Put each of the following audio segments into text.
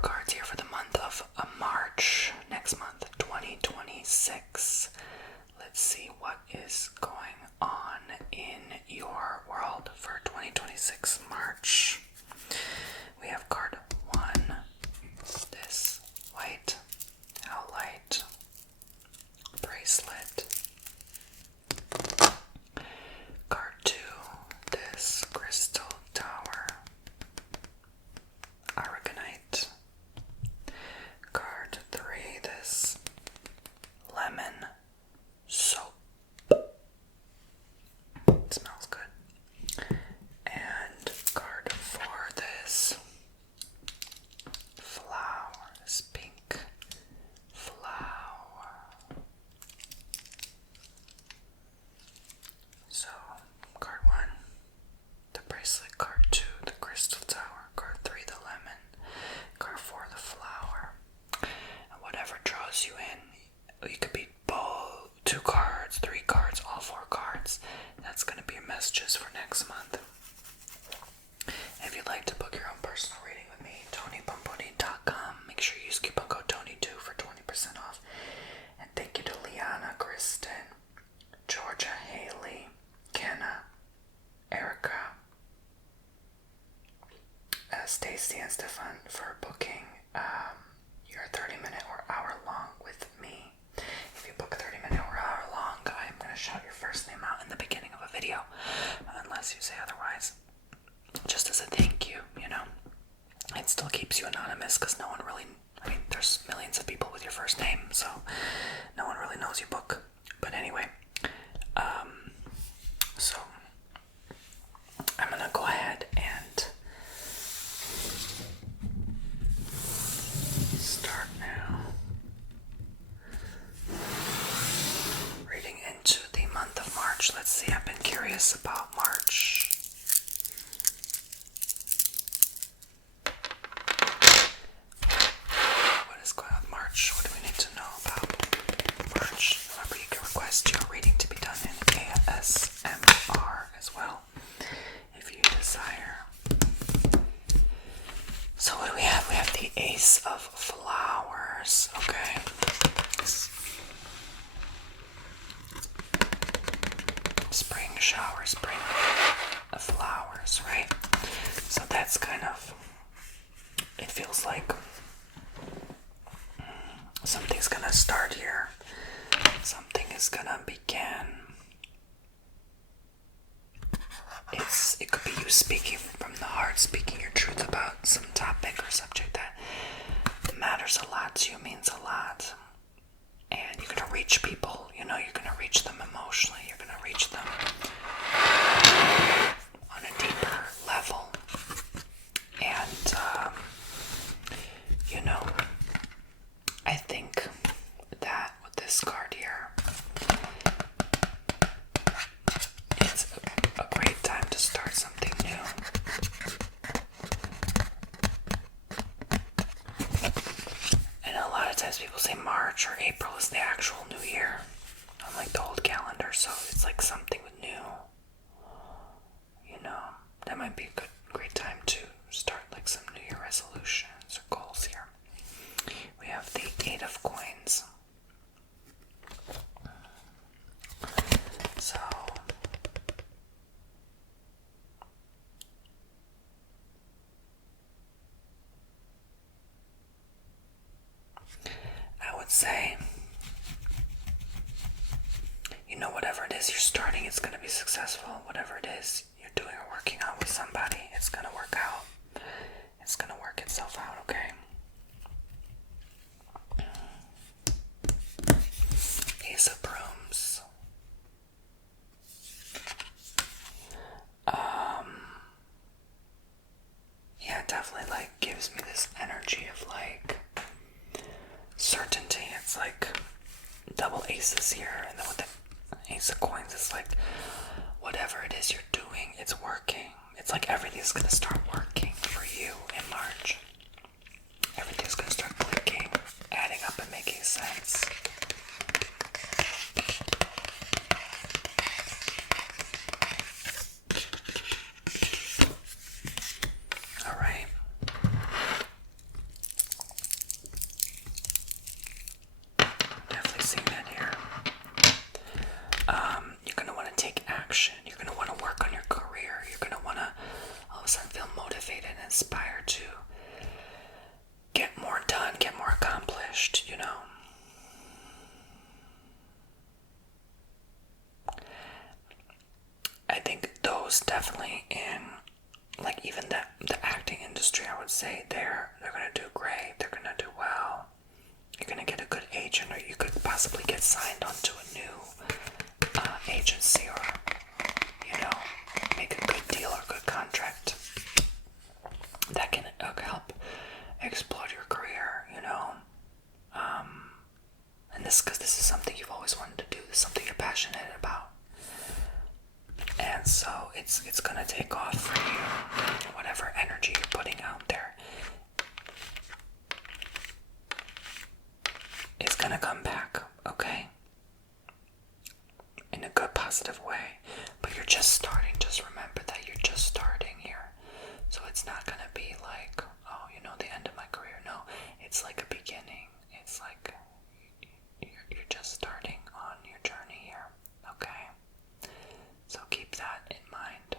4 cards here for the month of March, next month, 2026. Let's see what is going on in your world for 2026 March. We have card 1, this white howlite bracelet. Card 2, this crystal tower aragonite. Card 3, this lemon soap. It smells good. And card 4, this flower, this pink flower. So, card 1, the bracelet. Card 2, the crystal tower. Card 3, the lemon. Card 4, the flower. And whatever draws you in, you could be both 2 cards, 3 cards, all 4 cards. That's going to be your messages for next month. If you'd like to book your own personal reading with me, TonyBomboni.com. Make sure you use coupon code Tony2 for 20% off. And thank you to Liana, Kristen, Georgia, Haley, Kenna, Erica, Stacy, and Stefan for booking your 30-minute or hour-long with me. If you book a 30-minute or hour-long, I'm going to shout your first name out in the beginning of a video, unless you say otherwise. Just as a thank you, you know. It still keeps you anonymous because no one really, there's millions of people with your first name, so no one really knows you book. But anyway, so I'm going to go ahead and start now. Reading into the month of March. Let's see, I've been curious about March. What is going on with March? What do we need to know about March? Remember, you can request your reading to be done in ASMR as well, if you desire. So what do we have? We have the Ace of Flowers, okay? Spring shower, spring flowers, right? So that's kind of, it feels like something's gonna start here. Something is gonna begin. It could be you speaking from the heart, speaking your truth about some topic or subject that matters a lot to you, means a lot. And you're gonna reach people, you know, you're gonna reach them emotionally, you're gonna reach them on a deeper level. And, you know, I think that with this card here, it's a great time to start something new. And a lot of times people say March or April is the actual new year on like the old calendar, so it's like something with new. You know, that might be a great time to start like some New Year resolutions or goals here. We have the 8 of Coins. So I would say, you know, whatever it is you're starting, it's going to be successful. Whatever it is you're doing or working on with somebody, it's going to work out. It's going to work itself out, okay? Ace of Brooms. Yeah, it definitely like gives me this energy of like certainty. It's like double aces here, and then with the Ace of Coins, it's like whatever it is you're doing, it's working. It's like everything's gonna start working for you in March. Everything's gonna start clicking, adding up and making sense. Alright. definitely in, like, even the acting industry, I would say they're gonna do great. They're gonna do well. You're gonna get a good agent, or you could possibly get signed onto a new agency, or make a good deal or good contract that can help explode your career. And because this is something you've always wanted to do. This is something you're passionate about. And so it's gonna take off for you. Whatever energy you're putting out there is gonna come back, okay? In a good, positive way. But you're just starting. Just remember that you're just starting here. So it's not gonna be like, oh, the end of my career. No, it's like a beginning. It's like you're just starting on your journey here, okay? So keep that in mind.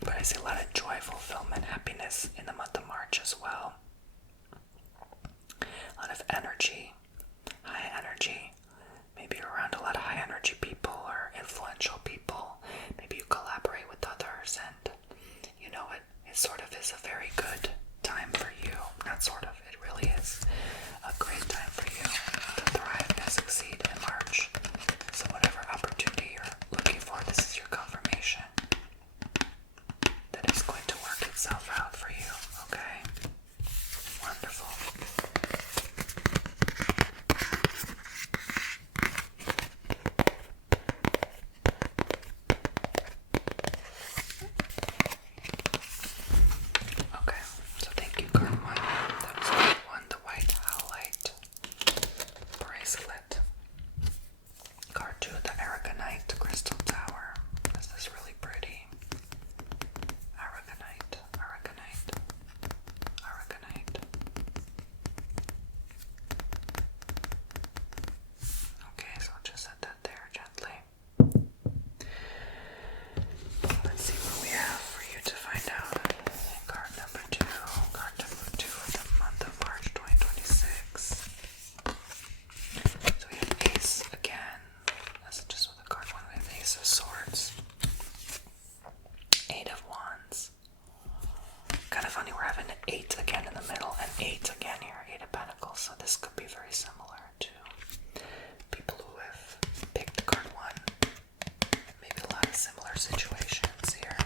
But I see a lot of joy, fulfillment, happiness in the month of March as well. A lot of energy, high energy. Maybe you're around a lot of high energy people or influential people. Maybe you collaborate with others, and it sort of is a very good time for you. Not sort of, it really is a great time for you to thrive and succeed in March. So whatever opportunity you're looking for, this is your confirmation that it's going to work itself out for you, okay? Wonderful. Okay, so thank you, card one. That was card one, the white howlite bracelet. Card two, the aragonite crystal tower. This is really pretty. Aragonite, aragonite, aragonite. Okay, so I'll just set that there gently. Let's see what we have for you to find out. Card number two of the month of March 2026. So we have Ace again. That's just with the card one. We have Ace of Swords, Eight of Wands. Kind of funny, we're having an 8 again in the middle and 8 again here, 8 of Pentacles. So this could be very similar to people who have picked card one. Maybe a lot of similar situations here.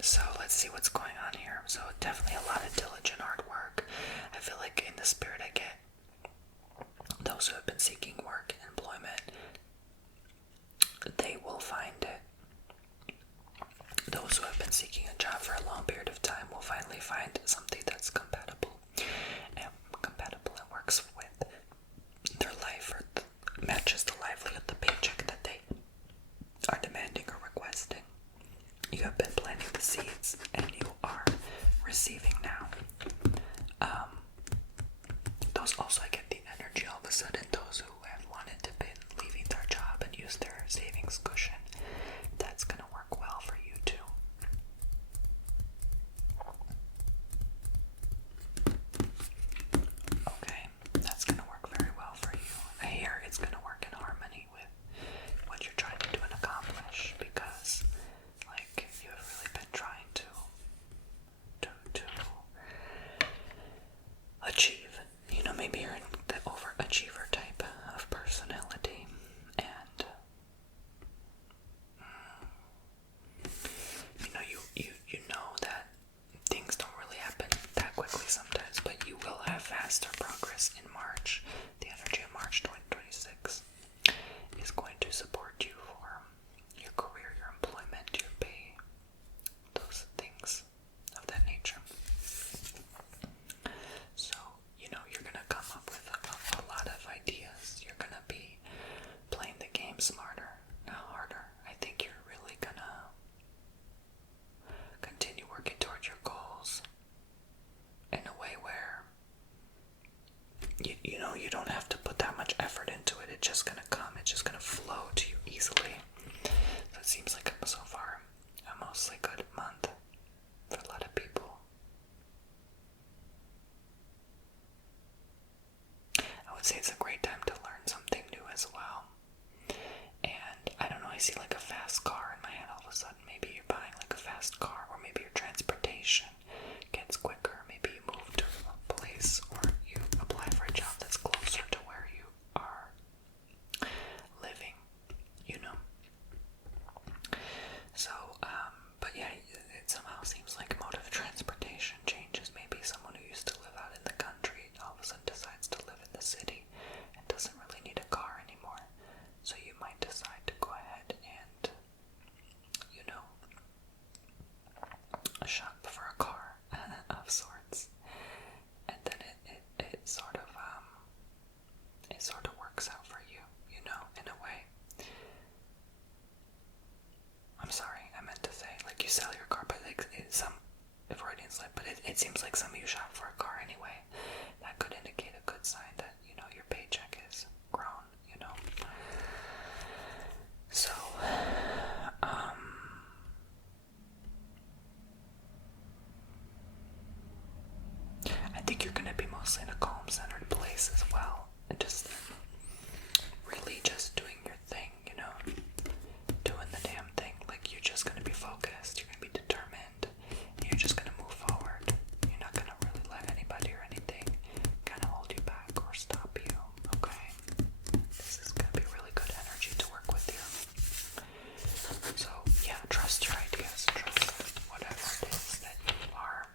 So let's see what's going on here. So definitely a lot of diligent hard work. I feel like in the spirit I get those who have been seeking work, employment, they will find it. Those who have been seeking a job for a long period of time will finally find something that's compatible and works with their life, or matches the livelihood, the paycheck that they are demanding or requesting. You have been planting the seeds and you are receiving now. Those also, I get the energy all of a sudden, those who have wanted to be leaving their job and use their savings cushion, that's going to work well for you too. Okay, that's going to work very well for you. I hear it's going to work in harmony with what you're trying to do and accomplish, because you have really been trying to achieve. Maybe you're the overachiever type of personality, and you know that things don't really happen that quickly sometimes, but you will have faster progress in March. The energy of March 2026 is going to support you for your career, your employment, your pay, those things of that nature. So, you're going to come up with a lot of ideas. You're going to be playing the game smarter, not harder. I think you're really going to continue working towards your goals in a way where you don't have to put that much effort into it. It's just going to come. It's just going to flow to you easily. So it seems like so far a mostly good month for a lot of people. I would say it's a great time to learn something new as well. fast car, or maybe your transportation gets quicker. Maybe you move to a place, or you apply for a job that's closer to where you are living, you know. So, but yeah, it somehow seems like mode of transportation changes. Maybe someone who used to live out in the country all of a sudden decides to live in the city and doesn't really need a car anymore. So you might decide to go ahead and, you know, shop for a car of sorts. And then it sort of works out for you, you know, in a way. I'm sorry, I meant to say, like, you sell your car, but like if Freudian slip, but it seems like some of you shop for a car anyway. That could indicate a good sign that, you know, your paycheck is grown, you know. So, I think you're going to be mostly in a calm-centered place as well, and just really just doing your thing, you know, doing the damn thing. Like, you're just going to be focused, you're going to be determined, and you're just going to move forward. You're not going to really let anybody or anything kind of hold you back or stop you, okay? This is going to be really good energy to work with you. So, yeah, trust your ideas, trust whatever it is that you are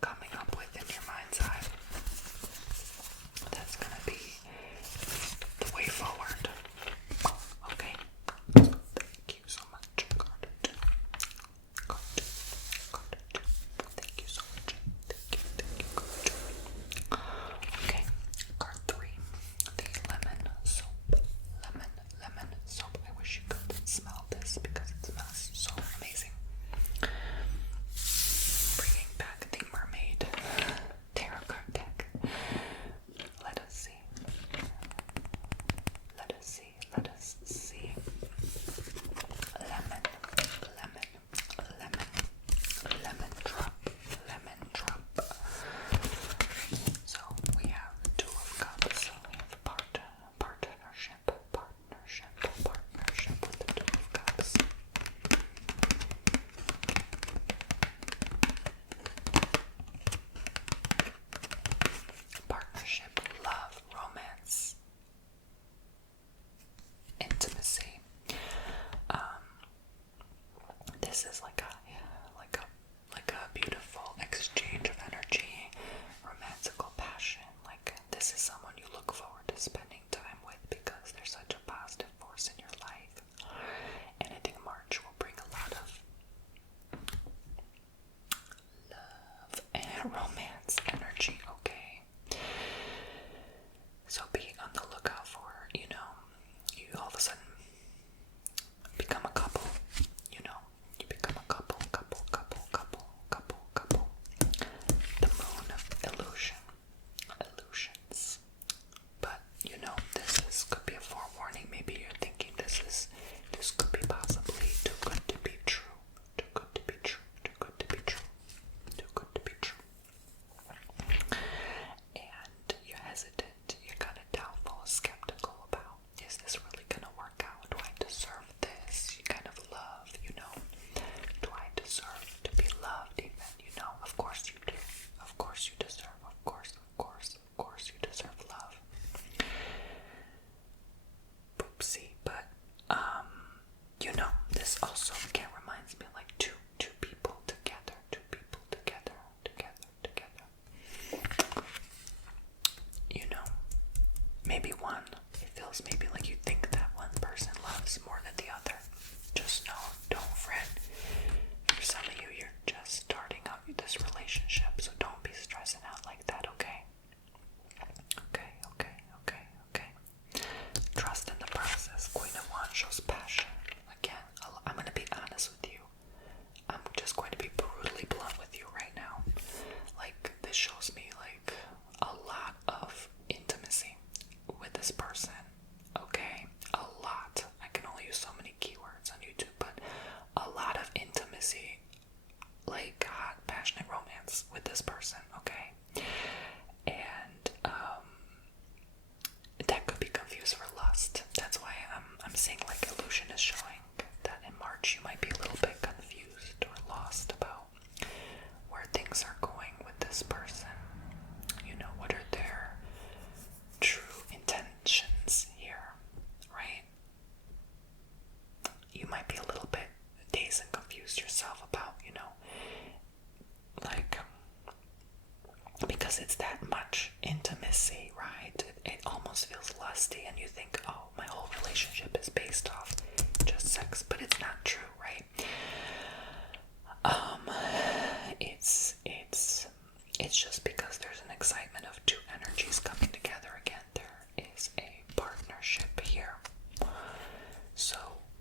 coming up with in your mind's eye. That's going to be the way forward. Okay? Thank you so much, card 2. Thank you so much. Thank you, card 2. Okay, card 3. The lemon soap. Lemon soap. I wish you could smell this because it smells so amazing. Bringing back the mermaid tarot card deck. Let us see. Lemon drop. So we have Two of Cups. We have partnership with the Two of Cups. Partnership, love, romance, intimacy. This is like a beautiful exchange of energy, romantical passion. Like, this is someone you look forward to spending time with because they're such a positive force in your life. And I think March will bring a lot of love and romance energy, okay? So be on the lookout for, you know, you all of a sudden become a couple, you know, you become a couple. The moon illusions. But, you know, could be a forewarning. Maybe you're thinking this could be possibly too good to be true. And you're hesitant, you're kind of doubtful, skeptical about, is this really gonna work out? Do I deserve this? You kind of love, you know. Do I deserve to be loved even? You know, of course you do. Of course you deserve. Of course you deserve love. Poopsie, but you know, this also again reminds me like two people together. You know, maybe one, it feels maybe like you think that one person loves more than the other. Just know, don't fret. For some of you, you're just starting out this relationship, so don't be stressing out like that, okay? Okay. Trust in the process. Queen of Wands shows passion. Again, I'm going to be honest with you. I'm just going to be brutally blunt with you right now. Like, this shows me, like, a lot of intimacy with this person, okay? A lot. I can only use so many keywords on YouTube, but a lot of intimacy, like hot, passionate romance with this person, okay? And, that could be confused for lust. That's why I'm seeing like illusion is showing that in March you might be a little bit confused or lost. like, because it's that much intimacy, right? It almost feels lusty, and you think, oh, my whole relationship is based off just sex, but it's not true, right? It's just because there's an excitement of two energies coming together again. There is a partnership here. So,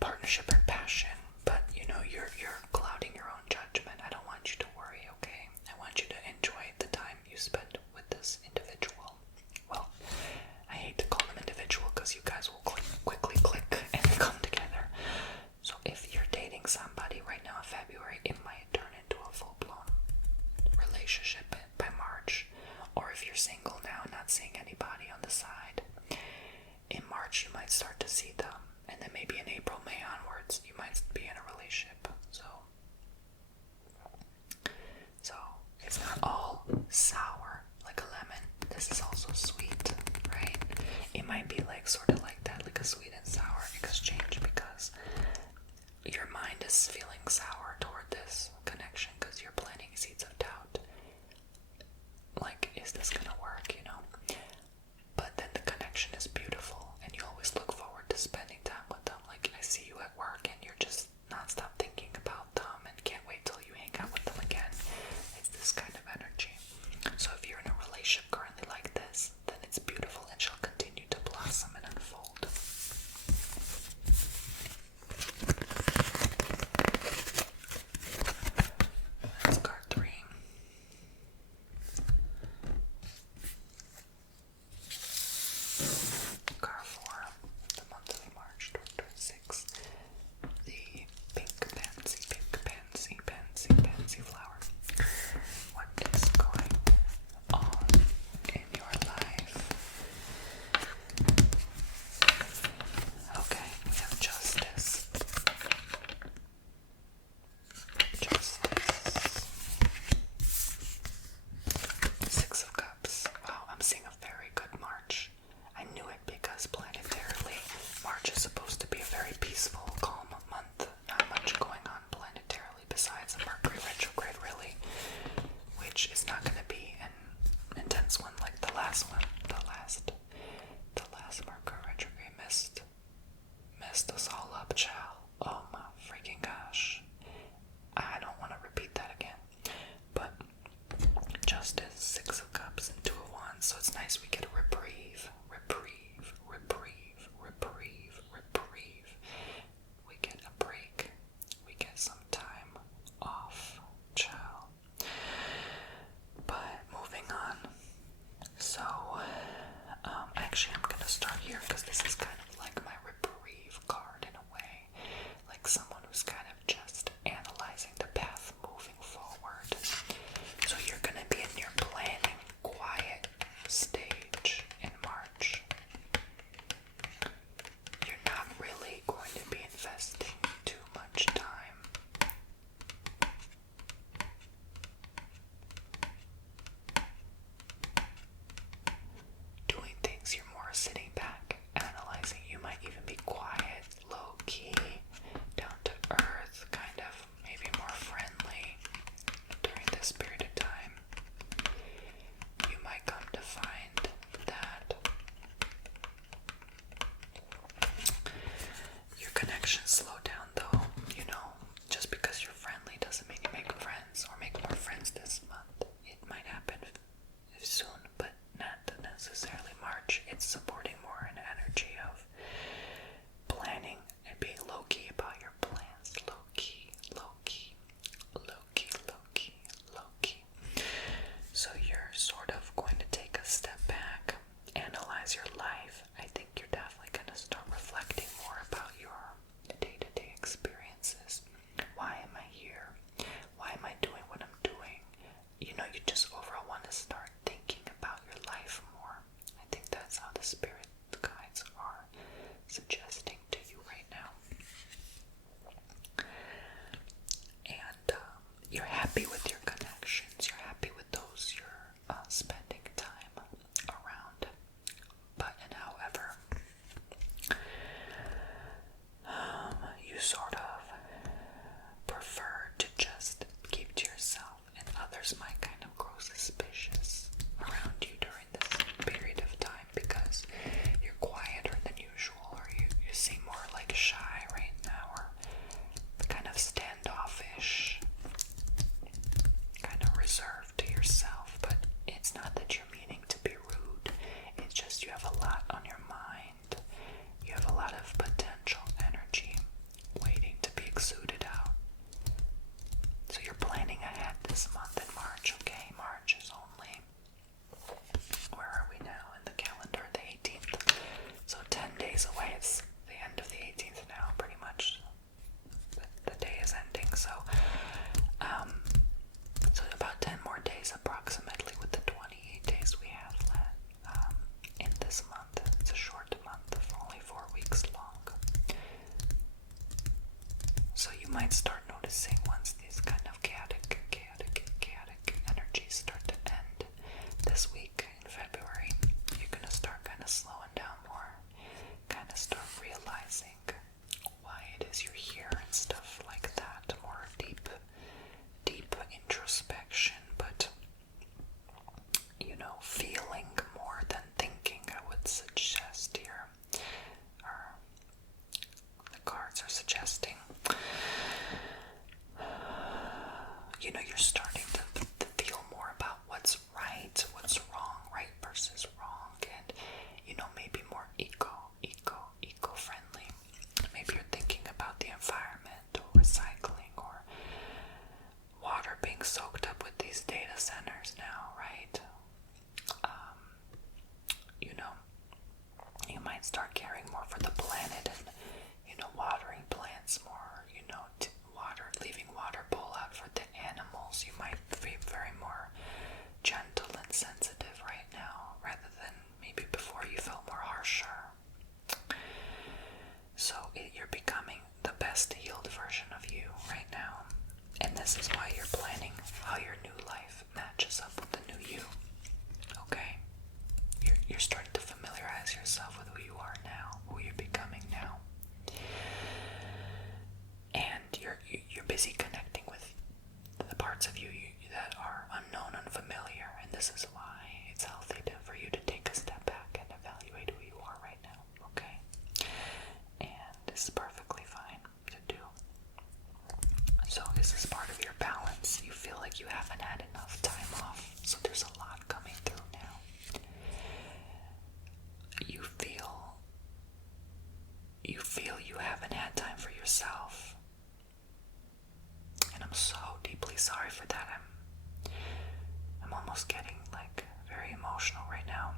partnership and passion, but you know, you're clouding your own judgment. I don't want you to worry, okay? I want you to enjoy the time you spend with this individual. Well, I hate to call them individual because you guys will quickly click and come together. So if you're dating somebody right now in February, it might turn into a full-blown relationship by March. Or if you're single now, not seeing anybody on the side, in March you might start to see them. And then maybe in April, May onwards, you might be in a relationship. So it's not all sour like a lemon. This is also sweet, right? It might be like sort of like that, like a sweet and sour exchange, because your mind is feeling sour toward this connection because you're planting seeds of doubt. Like, is this gonna work, you know? But then the connection is beautiful, and you always look forward to spending time with them. Like, I see you at work, and you're just nonstop thinking about them, and can't wait till you hang out with them again. It's this kind of energy. So if you're in a relationship currently like this, then it's beautiful and shall continue to blossom and unfold. That's card 3. Card 4, the month of March 2026. The pansy flower. What is going on in your life? Okay, we have justice. Six of Cups. Wow, I'm seeing a very good March. I knew it because planetarily, March is supposed to be a very peaceful, calm month. Not much going on planetarily besides a Mercury retrograde, really, which is not going to be an intense one like the last one. The last Mercury retrograde messed us all up, child. Oh my freaking gosh. I don't want to repeat that again. But Justice, Six of Cups, and Two of Wands, so it's nice we get a reprieve. We get a break. We get some time off, child. But moving on. So, actually I'm gonna start here because this is kind of like my reprieve card in a way. Like someone who's kind of just analyzing the path moving forward. So you're gonna be in your planning quiet stage in March. You're not really going to be investing too much time. Doing things, you're more sitting back, analyzing. You might even be quiet, low-key, down to earth, kind of maybe more friendly during this period of time. You might come to find that your connections slow down, though. You know, just because you're friendly doesn't mean you make friends or make more friends this month. It might happen soon, but not necessarily March. It's supporting more an energy of planning and being low-key about your plans. Low-key. So you're sort of going to take a step back, analyze your life. I think you're definitely going to start reflecting more about your day-to-day experiences. Why am I here? Why am I doing what I'm doing? You know, you just overall want to start thinking about your life more. I think that's how the spirit guides are suggesting to you right now. And you're happy with your connections. You're happy with those you're spending time around. But, and however, you sort of prefer to just keep to yourself, and others this month in March, okay? March is only, where are we now in the calendar? The 18th. So 10 days away. It's the end of the 18th now, pretty much. The day is ending, so about 10 more days approximately with the 28 days we have left in this month. It's a short month, only 4 weeks long. So you might start noticing once these kind of chaotic energies start to end this week in February, you're gonna start kind of slowing down more, kind of start realizing why it is you're here and stuff like that. More deep introspection, but feeling more than thinking, I would suggest here, or the cards are suggesting. You're starting to feel more about what's right, what's wrong, right versus wrong, and maybe more eco-friendly. Maybe you're thinking about the environment or recycling or water being soaked up with these data centers now, right? You might start caring more for the planet and watering plants more, leaving water bowl out for the animals. You might be very more gentle and sensitive right now, rather than maybe before you felt more harsher. So you're becoming the best healed version of you right now. And this is why you're planning how your new life matches up with the new you. Okay? You're starting to familiarize yourself with who you are now, who you're becoming now. And you're busy connecting with the parts of you that are unknown, unfamiliar, and this is why it's healthy for you to take a step back and evaluate who you are right now, okay? And this is perfectly fine to do. So this is part of your balance. You feel like you haven't had enough time off, so there's a lot coming through now. You feel you haven't had time for yourself. And I'm so deeply sorry for that. I'm almost getting very emotional right now.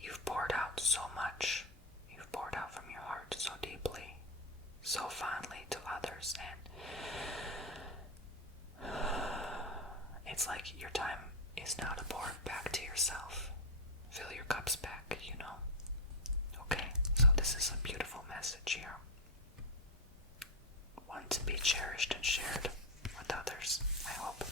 You've poured out so much. You've poured out from your heart so deeply, so fondly to others, and it's like your time is now to pour it back to yourself. Fill your cups back, Okay, so this is a beautiful message here. One to be cherished and shared with others, I hope.